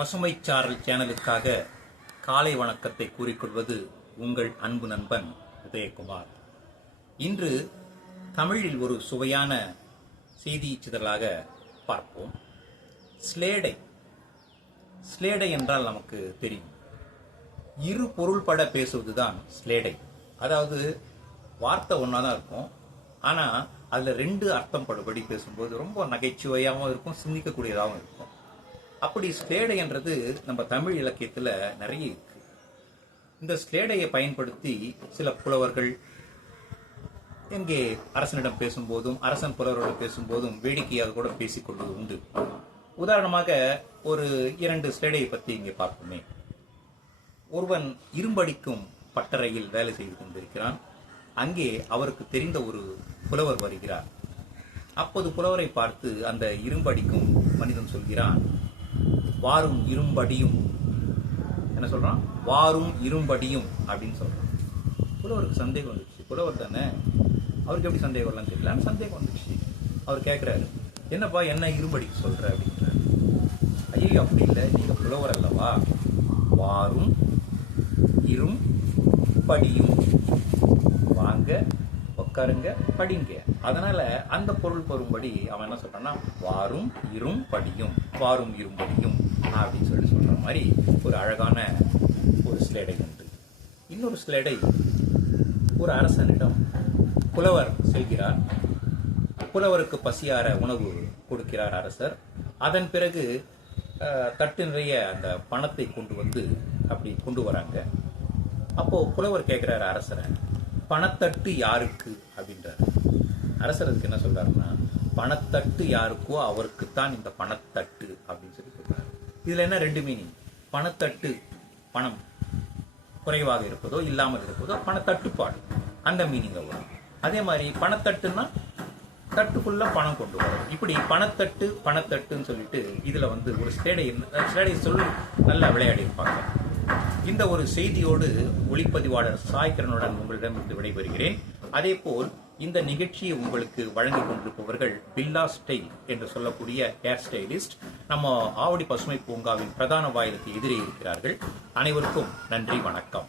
பசுமைச்சாரல் சேனலுக்காக காலை வணக்கத்தை கூறிக்கொள்வது உங்கள் அன்பு நண்பன் உதயகுமார். இன்று தமிழில் ஒரு சுவையான செய்தி சிதறலாக பார்ப்போம். ஸ்லேடை. ஸ்லேடை என்றால் நமக்கு தெரியும். இரு பொருள்பட பேசுவதுதான் ஸ்லேடை. அதாவது வார்த்தை ஒன்றா தான் இருக்கும், ஆனால் அதில் ரெண்டு அர்த்தம் படுபடி பேசும்போது ரொம்ப நகைச்சுவையாகவும் இருக்கும், சிந்திக்கக்கூடியதாகவும் இருக்கும். அப்படி ஸ்லேடை என்றது நம்ம தமிழ் இலக்கியத்தில் நிறைய இருக்கு. இந்த ஸ்லேடையை பயன்படுத்தி சில புலவர்கள் எங்கே அரசனிடம் பேசும்போதும் அரசன் புலவரோடு பேசும்போதும் வேடிக்கையாக கூட பேசிக்கொள்வது உண்டு. உதாரணமாக ஒரு 2 ஸ்லேடையை பற்றி இங்கே பார்ப்போமே. ஒருவன் இரும்படிக்கும் பட்டறையில் வேலை செய்து கொண்டிருக்கிறான். அங்கே அவருக்கு தெரிந்த ஒரு புலவர் வருகிறார். அப்போது புலவரை பார்த்து அந்த இரும்படிக்கும் மனிதன் சொல்கிறான், வாரும் இரும்படியும். என்ன சொல்றான்? வாரும் இரும்படியும் அப்படின்னு சொல்றான். புலவருக்கு சந்தேகம் வந்துடுச்சு. புலவர் தானே, அவருக்கு எப்படி சந்தேகம் வரலான்னு தெரியல, சந்தேகம் வந்துடுச்சு. அவர் கேட்கிறாரு, என்னப்பா என்ன இரும்படிக்கு சொல்ற அப்படின்றாரு. ஐயோ அப்படி இல்லை, நீங்க புலவர் அல்லவா, வாரும் இரும்படியும், வாங்க உட்காருங்க படிங்க. அதனால அந்த பொருள் பெறும்படி அவன் என்ன சொல்றான்னா, வாரும் இரும் படியும், வாரும் இரும்படியும் அப்படின்னு சொல்ற மாதிரி ஒரு அழகான ஒரு ஸ்லேடை உண்டு. இன்னொரு ஸ்லேடை, ஒரு அரசனிடம் புலவர் செல்கிறார். புலவருக்கு பசியார உணவு கொடுக்கிறார் அரசர். அதன் பிறகு தட்டு நிறைய அந்த பணத்தை கொண்டு வந்து அப்படி கொண்டு வராங்க. அப்போ புலவர் கேட்கிறாரு அரசரை, பணத்தட்டு யாருக்கு அப்படின்றாரு. அரசர் அதுக்கு என்ன சொல்றாருன்னா, பணத்தட்டு யாருக்கோ அவருக்குத்தான் இந்த பணத்தட்டு அப்படின்னு சொல்லி சொல்றாரு. இதுல என்ன 2 மீனிங்? பணத்தட்டு, பணம் குறைவாக இருப்பதோ இல்லாமல் இருப்பதோ பணத்தட்டுப்பாடு, அந்த மீனிங் வரும். அதே மாதிரி பணத்தட்டுன்னா தட்டுக்குள்ள பணம் கொண்டு வரும். இப்படி பணத்தட்டு பணத்தட்டுன்னு சொல்லிட்டு இதுல ஒரு ஸ்லேடை சொல்லி நல்லா விளையாடி இருப்பாங்க. இந்த ஒரு செய்தியோடு ஒளிப்பதிவாளர் சாய்கரனுடன் உங்களிடமிருந்து விடைபெறுகிறேன். அதே போல் இந்த நிகழ்ச்சியை உங்களுக்கு வழங்கிக் கொண்டிருப்பவர்கள் பில்லா ஸ்டைல் என்று சொல்லக்கூடிய ஹேர் ஸ்டைலிஸ்ட் நம்ம ஆவடி பசுமை பூங்காவின் பிரதான வாயிலுக்கு எதிரே இருக்கிறார்கள். அனைவருக்கும் நன்றி, வணக்கம்.